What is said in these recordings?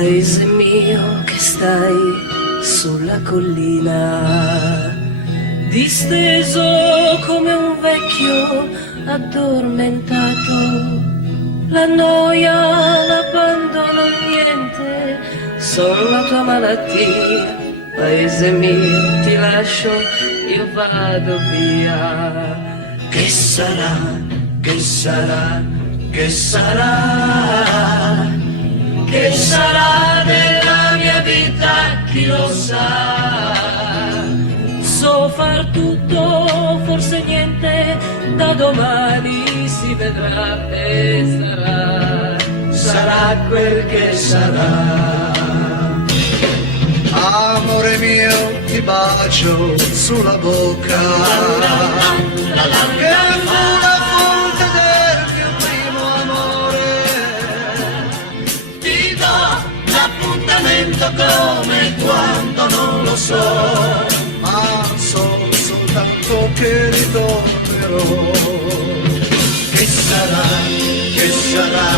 Paese mio che stai sulla collina, disteso come un vecchio addormentato, la noia, l'abbandono, niente, sono la tua malattia. Paese mio, ti lascio, io vado via. Che sarà, che sarà, che sarà, che sarà della mia vita, chi lo sa. So far tutto, forse niente, da domani si vedrà e sarà, sarà quel che sarà. Amore mio, ti bacio sulla bocca, che fu la fonte del mio primo amore. Ti do l'appuntamento come quando non lo so, ma so soltanto che ritornerò. Che sarà, che sarà,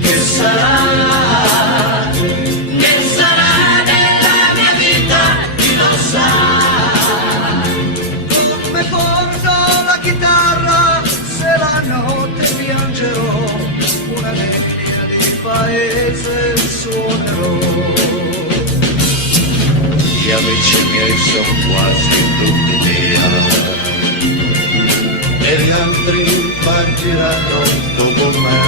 che sarà, che sarà della mia vita, chi lo sa. Come porto la chitarra, se la notte piangerò, una nebbia di paese suonerò. Gli amici miei sono quasi tutti via, e gli altri partiranno dopo me.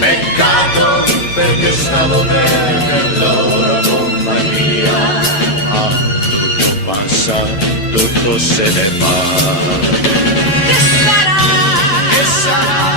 Peccato perché stavo bene nella loro compagnia. Ah, tutto passa, tutto se ne va. Che sarà? Che sarà?